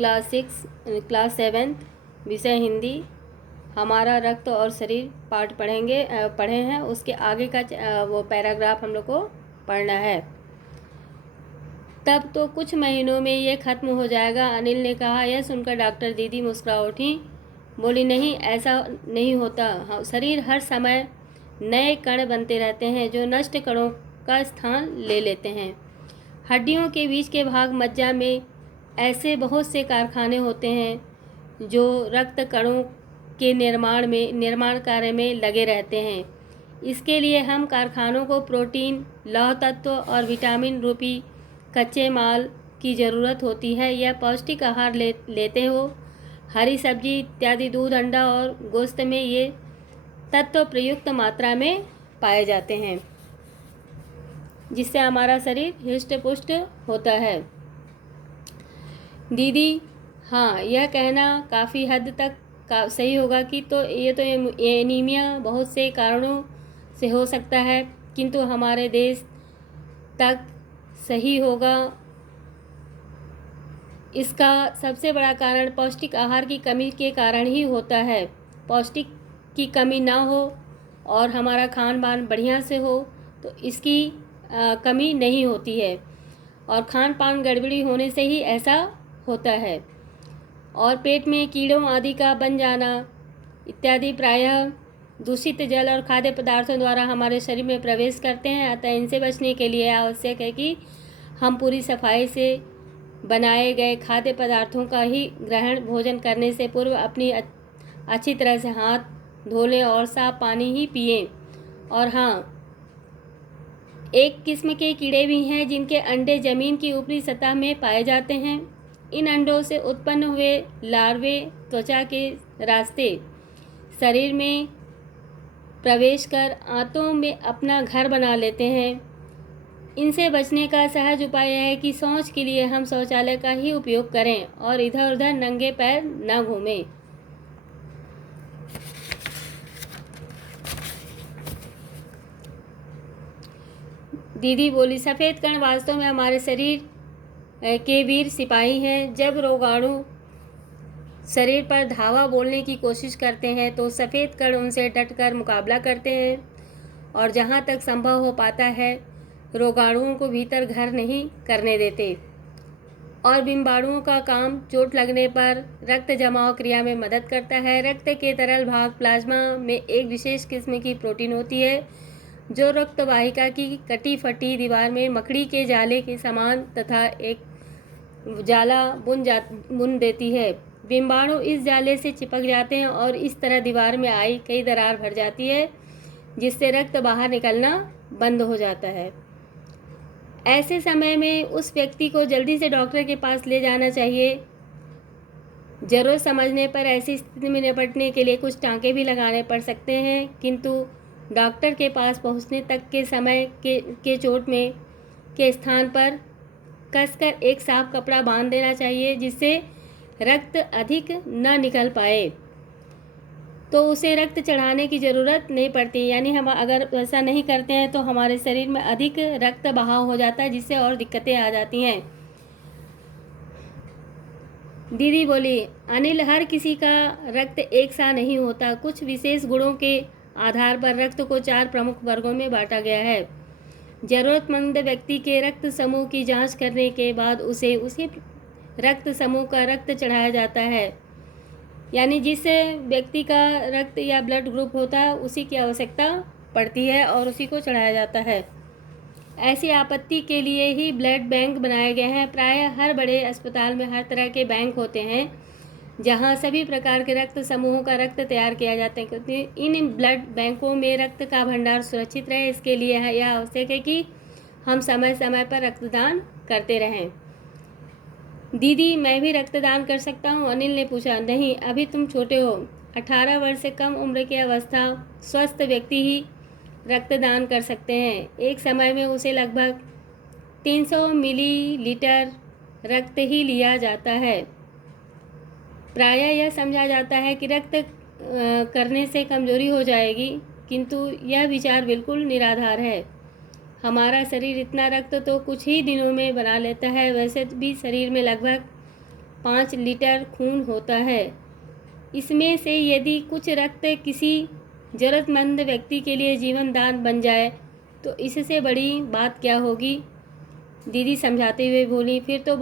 Class 7 विषय हिंदी। हमारा रक्त और शरीर पाठ पढ़े हैं। उसके आगे का वो पैराग्राफ हम लोग को पढ़ना है। तब तो कुछ महीनों में ये ख़त्म हो जाएगा, अनिल ने कहा। यह सुनकर डॉक्टर दीदी मुस्कुरा उठी। बोली, नहीं, ऐसा नहीं होता। शरीर हर समय नए कण बनते रहते हैं जो नष्ट कणों का स्थान ले लेते हैं। हड्डियों के बीच के भाग मज्जा में ऐसे बहुत से कारखाने होते हैं जो रक्त कणों के निर्माण कार्य में लगे रहते हैं। इसके लिए हम कारखानों को प्रोटीन, लौह तत्व और विटामिन रूपी कच्चे माल की ज़रूरत होती है। यह पौष्टिक आहार लेते हो। हरी सब्जी इत्यादि, दूध, अंडा और गोश्त में ये तत्व प्रयुक्त मात्रा में पाए जाते हैं, जिससे हमारा शरीर हृष्ट पुष्ट होता है। दीदी, हाँ, यह कहना काफ़ी हद तक सही होगा कि ये तो एनीमिया बहुत से कारणों से हो सकता है, किंतु हमारे देश तक सही होगा। इसका सबसे बड़ा कारण पौष्टिक आहार की कमी के कारण ही होता है। पौष्टिक की कमी ना हो और हमारा खान पान बढ़िया से हो तो इसकी कमी नहीं होती है, और खान पान गड़बड़ी होने से ही ऐसा होता है। और पेट में कीड़ों आदि का बन जाना इत्यादि प्रायः दूषित जल और खाद्य पदार्थों द्वारा हमारे शरीर में प्रवेश करते हैं। अतः इनसे बचने के लिए आवश्यक है कि हम पूरी सफाई से बनाए गए खाद्य पदार्थों का ही ग्रहण, भोजन करने से पूर्व अपनी अच्छी तरह से हाथ धो लें और साफ पानी ही पिएं। और हाँ, एक किस्म के कीड़े भी हैं जिनके अंडे ज़मीन की ऊपरी सतह में पाए जाते हैं। इन अंडों से उत्पन्न हुए लार्वे त्वचा के रास्ते शरीर में प्रवेश कर आंतों में अपना घर बना लेते हैं। इनसे बचने का सहज उपाय यह है कि शौच के लिए हम शौचालय का ही उपयोग करें और इधर उधर नंगे पैर न घूमें। दीदी बोली, सफ़ेद कण वास्तव में हमारे शरीर के वीर सिपाही हैं। जब रोगाणु शरीर पर धावा बोलने की कोशिश करते हैं तो सफ़ेद कण उनसे डटकर मुकाबला करते हैं और जहाँ तक संभव हो पाता है रोगाणुओं को भीतर घर नहीं करने देते। और बिम्बाणुओं का काम चोट लगने पर रक्त जमाव क्रिया में मदद करता है। रक्त के तरल भाग प्लाज्मा में एक विशेष किस्म की प्रोटीन होती है जो रक्त वाहिका की कटी फटी दीवार में मकड़ी के जाले के समान तथा एक जाला बुन देती है। बिम्बाणु इस जाले से चिपक जाते हैं और इस तरह दीवार में आई कई दरार भर जाती है, जिससे रक्त बाहर निकलना बंद हो जाता है। ऐसे समय में उस व्यक्ति को जल्दी से डॉक्टर के पास ले जाना चाहिए। जरूरत समझने पर ऐसी स्थिति में निपटने के लिए कुछ टाँके भी लगाने पड़ सकते हैं, किंतु डॉक्टर के पास पहुंचने तक के समय के चोट में के स्थान पर कसकर एक साफ कपड़ा बांध देना चाहिए, जिससे रक्त अधिक न निकल पाए, तो उसे रक्त चढ़ाने की ज़रूरत नहीं पड़ती। यानी हम अगर ऐसा नहीं करते हैं तो हमारे शरीर में अधिक रक्त बहाव हो जाता है, जिससे और दिक्कतें आ जाती हैं। दीदी बोली, अनिल, हर किसी का रक्त एक सा नहीं होता। कुछ विशेष गुणों के आधार पर रक्त को 4 प्रमुख वर्गों में बांटा गया है। ज़रूरतमंद व्यक्ति के रक्त समूह की जांच करने के बाद उसे उसी रक्त समूह का रक्त चढ़ाया जाता है। यानी जिस व्यक्ति का रक्त या ब्लड ग्रुप होता है उसी की आवश्यकता पड़ती है और उसी को चढ़ाया जाता है। ऐसी आपत्ति के लिए ही ब्लड बैंक बनाए गए हैं। प्रायः हर बड़े अस्पताल में हर तरह के बैंक होते हैं जहां सभी प्रकार के रक्त समूहों का रक्त तैयार किया जाता है, क्योंकि इन ब्लड बैंकों में रक्त का भंडार सुरक्षित रहे। इसके लिए यह आवश्यक है कि हम समय समय पर रक्तदान करते रहें। दीदी, मैं भी रक्तदान कर सकता हूँ? अनिल ने पूछा। नहीं, अभी तुम छोटे हो। 18 वर्ष से कम उम्र की अवस्था स्वस्थ व्यक्ति ही रक्तदान कर सकते हैं। एक समय में उसे लगभग 300 मिलीलीटर रक्त ही लिया जाता है। प्रायः यह समझा जाता है कि रक्त करने से कमजोरी हो जाएगी, किंतु यह विचार बिल्कुल निराधार है। हमारा शरीर इतना रक्त तो कुछ ही दिनों में बना लेता है। वैसे भी शरीर में लगभग 5 लीटर खून होता है। इसमें से यदि कुछ रक्त किसी ज़रूरतमंद व्यक्ति के लिए जीवन दान बन जाए तो इससे बड़ी बात क्या होगी। दीदी समझाते हुए बोली, फिर तो